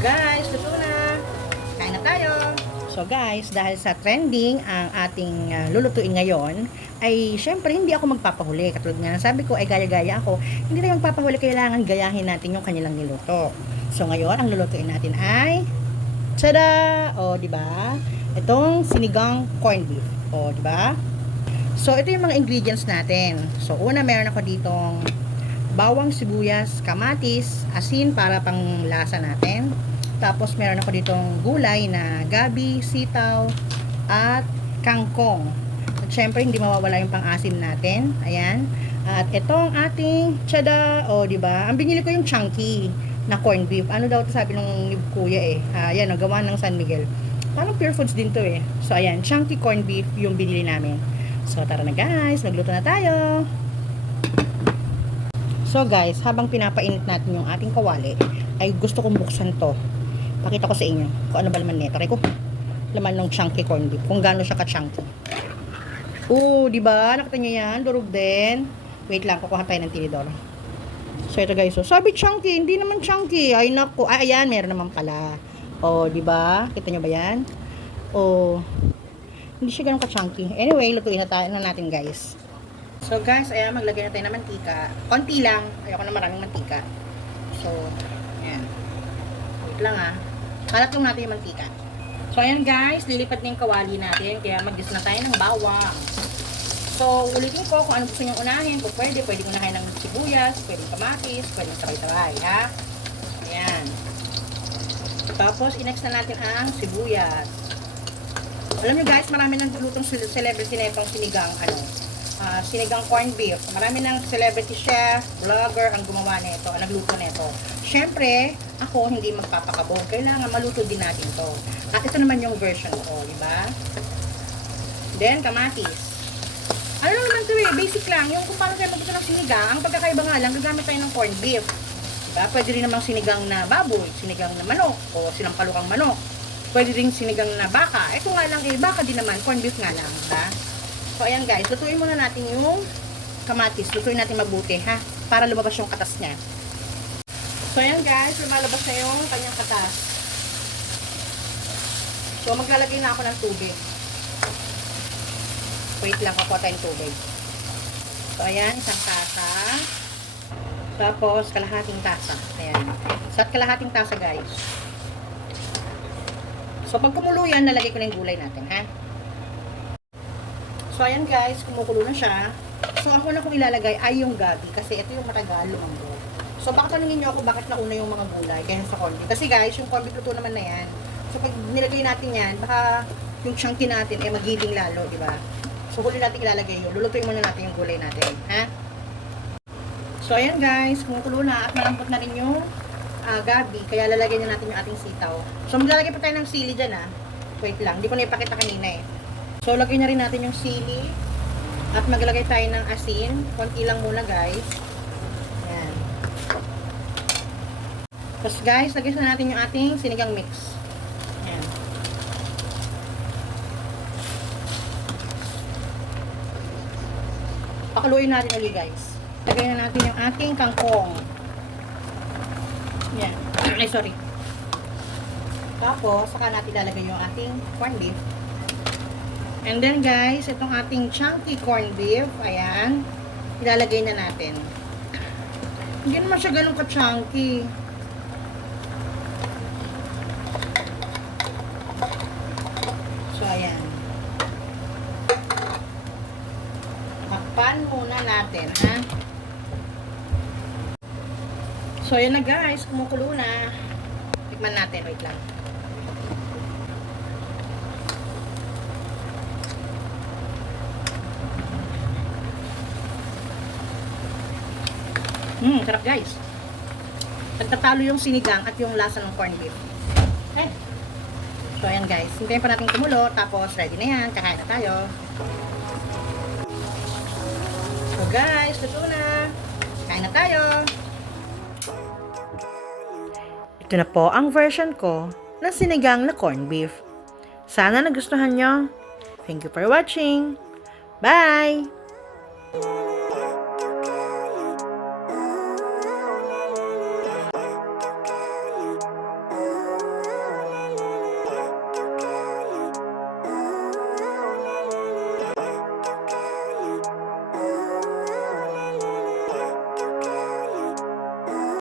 Guys, luto na. Kain na tayo. So guys, dahil sa trending ang ating lulutuin ngayon, ay syempre hindi ako magpapahuli. Katulad nga sabi ko ay gaya-gaya ako. Hindi tayo magpapahuli, kailangan gayahin natin yung kanilang niluto. So ngayon, ang lulutuin natin ay tada! O, di ba? Itong sinigang corned beef. O, di ba? So ito yung mga ingredients natin. So una, meron ako ditong bawang, sibuyas, kamatis, asin para pang lasa natin. Tapos meron ako ditong gulay na gabi, sitaw, at kangkong. At syempre hindi mawawala yung pang-asim natin. Ayan. At itong ating tsada, o di ba? Ang binili ko yung chunky na corned beef. Ano daw 'to sabi ng kuya eh. Ayan, gawa ng San Miguel. Parang Pure Foods din 'to eh. So ayan, chunky corned beef yung binili namin. So tara na guys, magluto na tayo. So guys, habang pinapainit natin yung ating kawali, ay gusto kong buksan to. Pakita ko sa inyo kung ano ba laman nito. Aray ko, laman ng chunky corned beef. Kung gaano siya ka-chunky. Di ba? Nakita niyo yan? Durog din. Wait lang, kukuha tayo ng tinidor. So ito guys, so sabi chunky, hindi naman chunky. Ay nako, ayan, meron naman pala. Di ba? Kita niyo ba yan? Hindi siya ganun ka-chunky. Anyway, lutuin na natin guys. So guys, ayan, maglagay na tayo ng mantika. Konti lang. Ayoko na maraming mantika. So, ayan. Wait lang Kalat lang natin yung mantika. So ayan guys, lilipat na yung kawali natin. Kaya mag-use na tayo ng bawang. So, ulitin ko kung ano gusto nyo unahin. Kung pwede kong unahin ng sibuyas, pwedeng kamatis, pwedeng sabay-sabay, ha? Ayan. Tapos, i-next na natin ang sibuyas. Alam nyo guys, marami ng lutong celebrity na itong sinigang corned beef. Marami ng celebrity chef, vlogger ang gumawa nito, ang nagluto nito. Syempre, ako hindi magpapakabog. Kailangan maluto din natin to. At ito naman yung version ko, di ba? Then, kamatis. Ano lang naman ito eh, basic lang. Yung kung paano tayo magluto ng sinigang, ang pagkakaiba nga lang, gagamit tayo ng corned beef. Diba? Pwede rin namang sinigang na baboy, sinigang na manok, o sinampalukang manok. Pwede rin sinigang na baka. Ito nga lang eh, baka din naman, corned beef nga lang. Diba? So, ayan guys, lutuin muna natin yung kamatis. Lutuin natin mabuti, ha? Para lumabas yung katas niya. So, ayan guys, lumalabas na yung kanyang katas. So, maglalagay na ako ng tubig. Wait lang, kukuha tayong tubig. So, ayan, isang tasa. Tapos, kalahating tasa. Ayan. So, at kalahating tasa guys. So, pag kumulo yan, nalagay ko na yung gulay natin, ha? So, ayan guys, kumukulo na siya. So, ang una kong ilalagay ay yung gabi. Kasi ito yung matagal lumambot. So, baka tanungin nyo ako bakit nauna yung mga gulay kaysa sa corned beef. Kasi guys, yung corned beef luto naman na yan. So, pag nilagay natin yan, baka yung chunky natin ay magiging lalo, di ba? So, huli natin ilalagay yun. Lulutuin muna natin yung gulay natin, ha? So, ayan guys, kumukulo na at malambot na rin yung gabi. Kaya lalagay na natin yung ating sitaw. So, maglalagay pa tayo ng sili dyan, Wait lang, hindi ko na ipakita kanina eh. So, lagay na rin natin yung sili. At maglagay tayo ng asin. Konti lang muna, guys. Ayan. Tapos, guys, lagay na natin yung ating sinigang mix. Ayan. Pakuluin natin ulit, guys. Lagay na natin yung ating kangkong. Ayan. Ay, sorry. Tapos, saka natin lalagay yung ating corned beef. And then guys, itong ating chunky corned beef, ayan, ilalagay na natin. Hindi naman siya ganun ka-chunky. So, ayan. Takpan muna natin, ha? So, ayan na guys, kumukulo na. Tikman natin, wait lang. Sarap guys. Nagtatalo yung sinigang at yung lasa ng corned beef. Okay. So, ayan guys. Hintayin pa natin kumulo. Tapos, ready na yan. Kakain na tayo. So, guys. Luto na. Kain na tayo. Ito na po ang version ko ng sinigang na corned beef. Sana nagustuhan nyo. Thank you for watching. Bye!